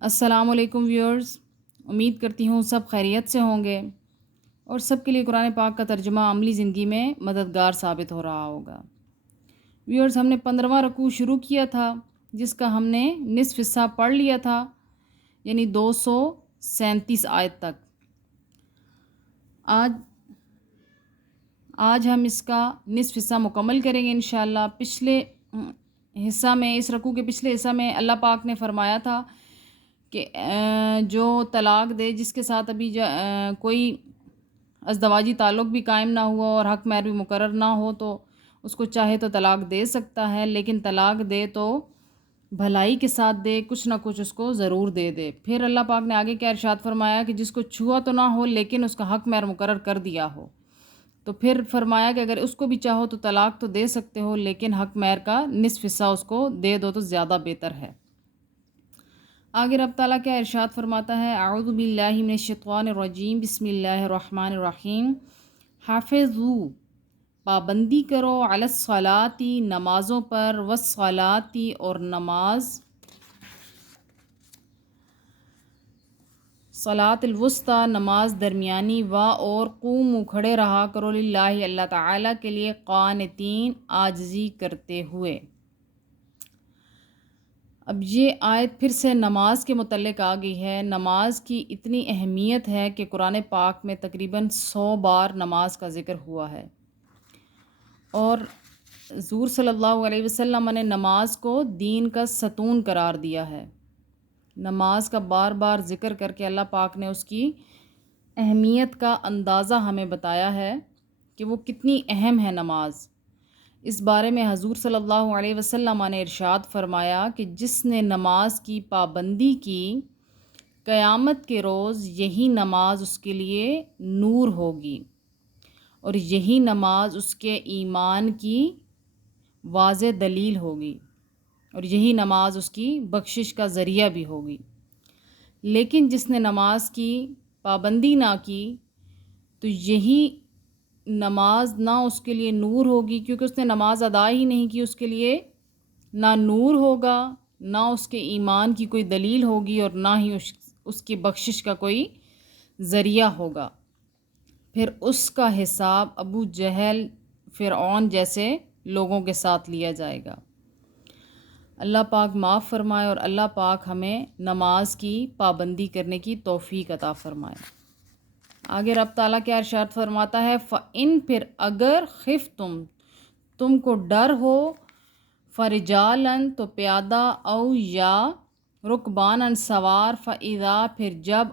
السلام علیکم ویورز، امید کرتی ہوں سب خیریت سے ہوں گے اور سب کے لیے قرآن پاک کا ترجمہ عملی زندگی میں مددگار ثابت ہو رہا ہوگا۔ ویورز، ہم نے 15واں رکوع شروع کیا تھا جس کا ہم نے نصف حصہ پڑھ لیا تھا، یعنی 237 آیت تک۔ آج آج ہم اس کا نصف حصہ مکمل کریں گے انشاءاللہ۔ پچھلے حصہ میں، اس رکوع کے پچھلے حصہ میں اللہ پاک نے فرمایا تھا کہ جو طلاق دے، جس کے ساتھ ابھی کوئی ازدواجی تعلق بھی قائم نہ ہوا اور حق مہر بھی مقرر نہ ہو، تو اس کو چاہے تو طلاق دے سکتا ہے، لیکن طلاق دے تو بھلائی کے ساتھ دے، کچھ نہ کچھ اس کو ضرور دے دے۔ پھر اللہ پاک نے آگے کیا ارشاد فرمایا کہ جس کو چھوا تو نہ ہو لیکن اس کا حق مہر مقرر کر دیا ہو، تو پھر فرمایا کہ اگر اس کو بھی چاہو تو طلاق تو دے سکتے ہو، لیکن حق مہر کا نصف حصہ اس کو دے دو تو زیادہ بہتر ہے۔ آگے رب تعالیٰ کیا ارشاد فرماتا ہے، اعوذ باللہ من الشیطان الرجیم، بسم اللہ الرحمن الرحیم۔ حافظو، پابندی کرو، علی الصلاۃ، نمازوں پر، والصلاۃ، اور نماز، صلاۃ الوسطی، نماز درمیانی، اور قوموا، کھڑے رہا کرو، للہ، اللہ تعالیٰ کے لیے، قانتین، عاجزی کرتے ہوئے۔ اب یہ آیت پھر سے نماز کے متعلق آ گئی ہے۔ نماز کی اتنی اہمیت ہے کہ قرآن پاک میں تقریباً 100 بار نماز کا ذکر ہوا ہے، اور حضور صلی اللہ علیہ وسلم نے نماز کو دین کا ستون قرار دیا ہے۔ نماز کا بار بار ذکر کر کے اللہ پاک نے اس کی اہمیت کا اندازہ ہمیں بتایا ہے کہ وہ کتنی اہم ہے نماز۔ اس بارے میں حضور صلی اللہ علیہ وسلم نے ارشاد فرمایا کہ جس نے نماز کی پابندی کی، قیامت کے روز یہی نماز اس کے لیے نور ہوگی، اور یہی نماز اس کے ایمان کی واضح دلیل ہوگی، اور یہی نماز اس کی بخشش کا ذریعہ بھی ہوگی۔ لیکن جس نے نماز کی پابندی نہ کی تو یہی نماز نہ اس کے لیے نور ہوگی، کیونکہ اس نے نماز ادا ہی نہیں کی، اس کے لیے نہ نور ہوگا، نہ اس کے ایمان کی کوئی دلیل ہوگی، اور نہ ہی اس کی بخشش کا کوئی ذریعہ ہوگا۔ پھر اس کا حساب ابو جہل، فرعون جیسے لوگوں کے ساتھ لیا جائے گا۔ اللہ پاک معاف فرمائے اور اللہ پاک ہمیں نماز کی پابندی کرنے کی توفیق عطا فرمائے۔ آگے رب تعالیٰ کیا ارشاد فرماتا ہے، فَإِن، پھر اگر، خفتم، تم کو ڈر ہو، فرجالن، تو پیادہ، او یا رکبانن، سوار، فَإِذَا، پھر جب،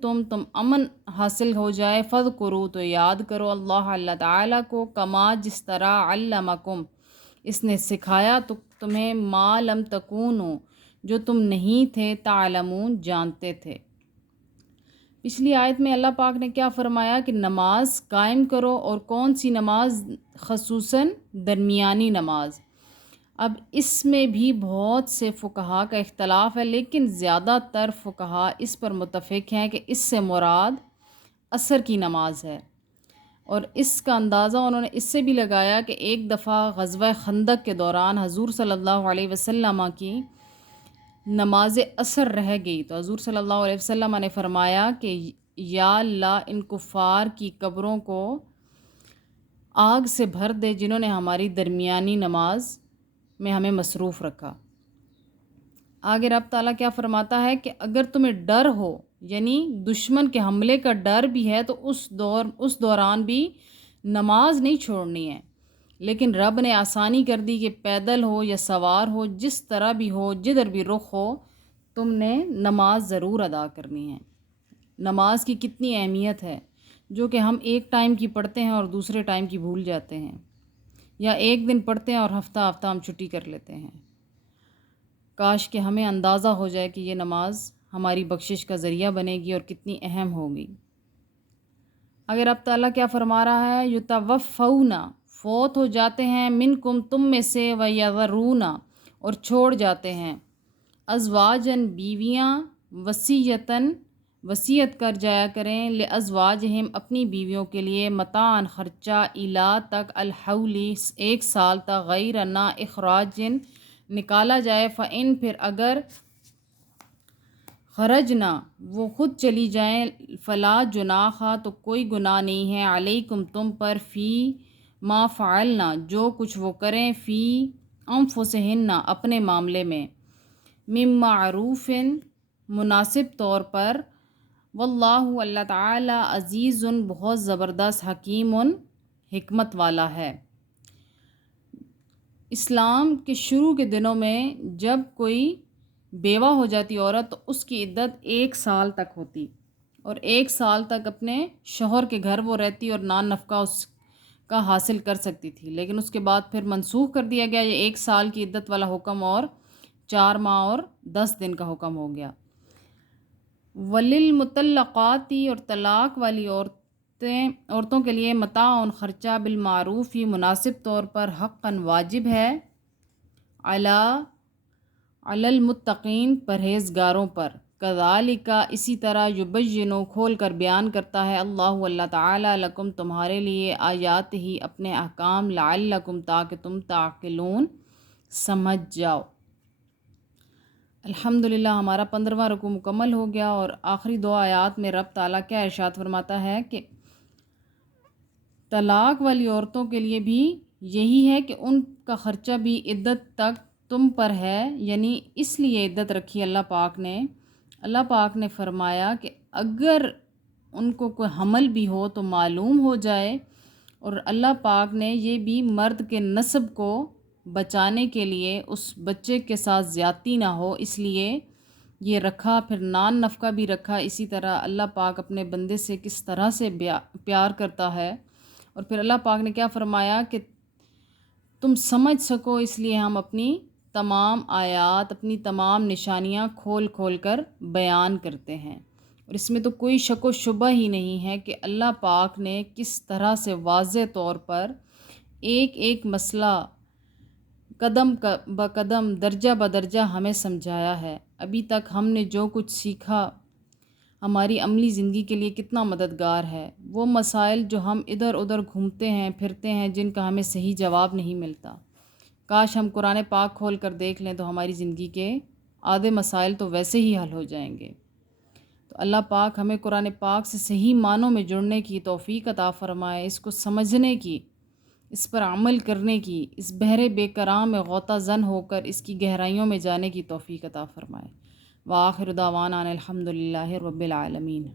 تم امن حاصل ہو جائے، فَاذْكُرُوا، تو یاد کرو، اللہ تعالیٰ کو، کما، جس طرح، علمکم، اس نے سکھایا تو تمہیں، ما لم تکونوا، جو تم نہیں تھے، تعلمون، جانتے تھے۔ پچھلی آیت میں اللہ پاک نے کیا فرمایا کہ نماز قائم کرو، اور کون سی نماز؟ خصوصاً درمیانی نماز۔ اب اس میں بھی بہت سے فقہا کا اختلاف ہے، لیکن زیادہ تر فقہا اس پر متفق ہیں کہ اس سے مراد عصر کی نماز ہے، اور اس کا اندازہ انہوں نے اس سے بھی لگایا کہ ایک دفعہ غزوہ خندق کے دوران حضور صلی اللہ علیہ وسلم کی نماز عصر رہ گئی، تو حضور صلی اللہ علیہ وسلم نے فرمایا کہ یا اللہ، ان کفار کی قبروں کو آگ سے بھر دے جنہوں نے ہماری درمیانی نماز میں ہمیں مصروف رکھا۔ آگے رب تعالیٰ کیا فرماتا ہے کہ اگر تمہیں ڈر ہو، یعنی دشمن کے حملے کا ڈر بھی ہے، تو اس دوران بھی نماز نہیں چھوڑنی ہے، لیکن رب نے آسانی کر دی کہ پیدل ہو یا سوار ہو، جس طرح بھی ہو، جدھر بھی رخ ہو، تم نے نماز ضرور ادا کرنی ہے۔ نماز کی کتنی اہمیت ہے، جو کہ ہم ایک ٹائم کی پڑھتے ہیں اور دوسرے ٹائم کی بھول جاتے ہیں، یا ایک دن پڑھتے ہیں اور ہفتہ ہفتہ ہم چھٹی کر لیتے ہیں۔ کاش کہ ہمیں اندازہ ہو جائے کہ یہ نماز ہماری بخشش کا ذریعہ بنے گی اور کتنی اہم ہوگی۔ اگر اب تعالیٰ کیا فرما رہا ہے، یتوفون، فوت ہو جاتے ہیں، منکم، تم میں سے، ویذرون، اور چھوڑ جاتے ہیں، ازواجن، بیویاں، وصیتاً، وصیت کر جایا کریں، لازواجہم، اپنی بیویوں کے لیے، متاعن، خرچہ، الا، تک، الحول، ایک سال تک، غیر، نہ، اخراجن، نکالا جائے، فإن، پھر اگر، خرجنا وہ خود چلی جائیں، فلا جناحا تو کوئی گناہ نہیں ہے، علیکم تم پر، فی ما فعلنا جو کچھ وہ کریں، فی انفسہن اپنے معاملے میں، من معروف مناسب طور پر، واللہ اللہ تعالی عزیز بہت زبردست، حکیم حکمت والا ہے۔ اسلام کے شروع کے دنوں میں جب کوئی بیوہ ہو جاتی عورت تو اس کی عدت 1 سال تک ہوتی، اور 1 سال تک اپنے شوہر کے گھر وہ رہتی اور نان نفقہ اس کا حاصل کر سکتی تھی، لیکن اس کے بعد پھر منسوخ کر دیا گیا یہ 1 سال کی عدت والا حکم، اور 4 ماہ اور 10 دن کا حکم ہو گیا۔ وللمطلقاتی اور طلاق والی عورتوں کے لیے متاع خرچہ بالمعروف ہی مناسب طور پر، حقاً واجب ہے، علی المتقین پرہیزگاروں پر، کذالک اسی طرح، یبین کھول کر بیان کرتا ہے اللہ تعالی لکم تمہارے لیے، آیات ہی اپنے احکام، لعلکم تاکہ تم تعقلون سمجھ جاؤ۔ الحمدللہ ہمارا 15واں رکوع مکمل ہو گیا، اور آخری 2 آیات میں رب تعالیٰ کیا ارشاد فرماتا ہے کہ طلاق والی عورتوں کے لیے بھی یہی ہے کہ ان کا خرچہ بھی عدت تک تم پر ہے، یعنی اس لیے عدت رکھی اللہ پاک نے فرمایا کہ اگر ان کو کوئی حمل بھی ہو تو معلوم ہو جائے، اور اللہ پاک نے یہ بھی مرد کے نسب کو بچانے کے لیے اس بچے کے ساتھ زیادتی نہ ہو، اس لیے یہ رکھا، پھر نان نفقہ بھی رکھا۔ اسی طرح اللہ پاک اپنے بندے سے کس طرح سے پیار کرتا ہے، اور پھر اللہ پاک نے کیا فرمایا کہ تم سمجھ سکو، اس لیے ہم اپنی تمام آیات، اپنی تمام نشانیاں کھول کھول کر بیان کرتے ہیں، اور اس میں تو کوئی شک و شبہ ہی نہیں ہے کہ اللہ پاک نے کس طرح سے واضح طور پر ایک ایک مسئلہ قدم بقدم، درجہ بدرجہ ہمیں سمجھایا ہے۔ ابھی تک ہم نے جو کچھ سیکھا ہماری عملی زندگی کے لیے کتنا مددگار ہے۔ وہ مسائل جو ہم ادھر ادھر گھومتے ہیں پھرتے ہیں، جن کا ہمیں صحیح جواب نہیں ملتا، کاش ہم قرآن پاک کھول کر دیکھ لیں تو ہماری زندگی کے آدھے مسائل تو ویسے ہی حل ہو جائیں گے۔ تو اللہ پاک ہمیں قرآن پاک سے صحیح معنوں میں جڑنے کی توفیق عطا فرمائے، اس کو سمجھنے کی، اس پر عمل کرنے کی، اس بحر بے کرام میں غوطہ زن ہو کر اس کی گہرائیوں میں جانے کی توفیق عطا فرمائے۔ وآخر دعوانا ان الحمد للہ رب العالمین۔